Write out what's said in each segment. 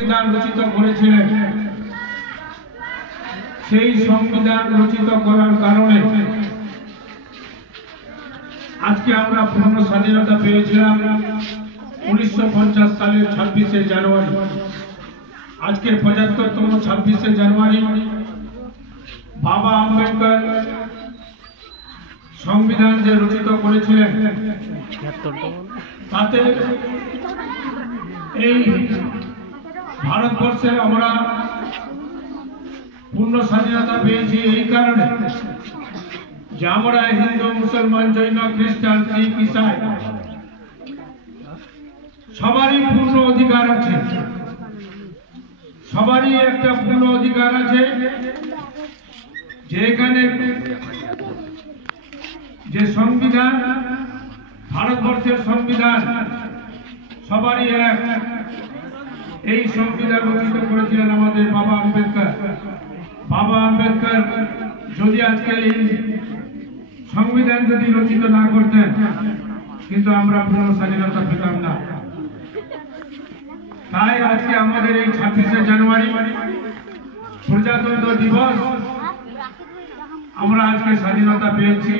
সংবিধান রচিত করেছিলেন, সেই সংবিধান রচিত করার কারণে আজকে আমরা পূর্ণ স্বাধীনতা পেয়েছিলাম 1950 সালের 26শে জানুয়ারি। আজকে 75তম 26শে জানুয়ারি বাবা আম্বেদকর সংবিধান যে রচিত করেছিলেন, তাতে এই ভারতবর্ষে আমরা পূর্ণ স্বাধীনতা পেয়েছি এই কারণে যে আমরা হিন্দু, মুসলমান, জৈন, খ্রিস্টান, শিখ, ইসাই সবারই পূর্ণ অধিকার আছে, সবারই একটা পূর্ণ অধিকার আছে যে এখানে যে সংবিধান, ভারতবর্ষের সংবিধান সবারই এক। এই সংবিধান রচিত করেছিলেন আমাদের বাবা আম্বেদকর। বাবা আম্বেদকর যদি আজকে এই সংবিধান যদি রচিত না করতেন, কিন্তু আমরা পূর্ণ স্বাধীনতা পেতাম না। তাই আজকে আমাদের এই 26শে জানুয়ারি প্রজাতন্ত্র দিবস, আমরা আজকে স্বাধীনতা পেয়েছি।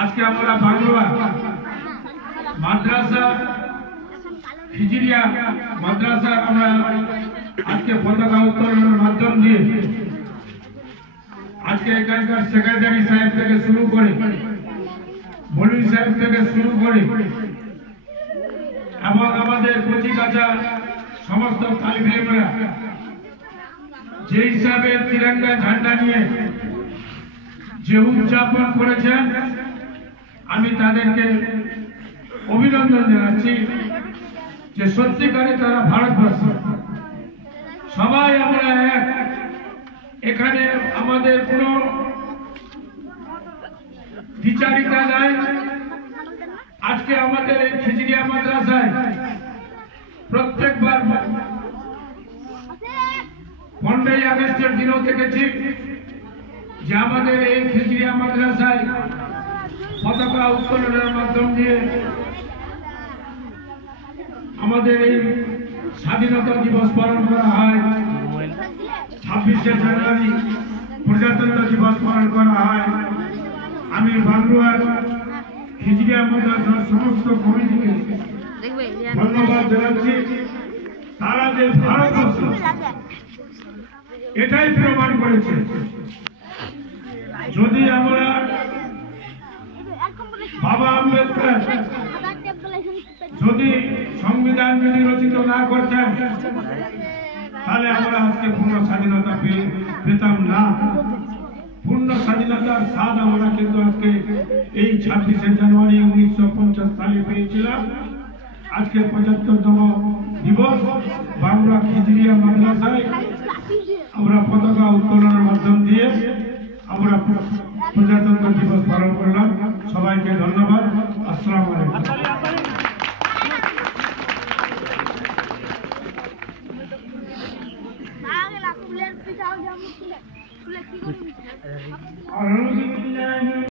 আজকে আমরা বাংলা মাদ্রাসা, খিজিরিয়া মাদ্রাসা আমরা আজকে পতাকা উত্তোলনের মাধ্যম দিয়ে আজকে এখানকার সেক্রেটারি সাহেব থেকে শুরু করে, মনির সাহেব থেকে শুরু করে এবং আমাদের কচি কাঁচা সমস্ত তালিবেরা যে হিসাবে তিরঙ্গা ঝান্ডা নিয়ে যে উদযাপন করেছেন, আমি তাদেরকে অভিনন্দন জানাচ্ছি যে সত্যিকারে তারা ভারতবর্ষ, সবাই আমরা এক। এখানে আমাদের কোনো দ্বিচারিতা নাই। আজকে আমাদের এই খিজিরিয়া মাদ্রাসায় প্রত্যেকবার 15ই আগস্টের দিনও দেখেছি যে আমাদের এই খিজিরিয়া মাদ্রাসায় পতাকা উত্তোলনের মাধ্যম দিয়ে আমাদের এই স্বাধীনতা দিবস পালন করা হয়। 26শে জানুয়ারি প্রজাতন্ত্র দিবস পালন করা হয়। আমি বাংলার খিজিরিয়া মাদ্রাসার সমস্ত কমিটিকে ধন্যবাদ জানাচ্ছি। তারা যে ভারতবর্ষ এটাই প্রমাণ করেছে। যদি আমরা বাবা আম্বেদকর যদি সংবিধান যদি রচিত না করতেন, তাহলে আমরা আজকে পূর্ণ স্বাধীনতা পেতাম না। পূর্ণ স্বাধীনতার স্বাদ আমরা কিন্তু আজকে এই 26শে জানুয়ারি 1950 সালে পেয়েছিলাম। আজকে 75তম দিবস বাংলা খিজিরিয়া মাদ্রাসায় আমরা পতাকা উত্তোলনের মাধ্যম দিয়ে আমরা প্রজাতন্ত্র দিবস পালন করলাম। সবাইকে ধন্যবাদ। আসসালামু আলাইকুম। আর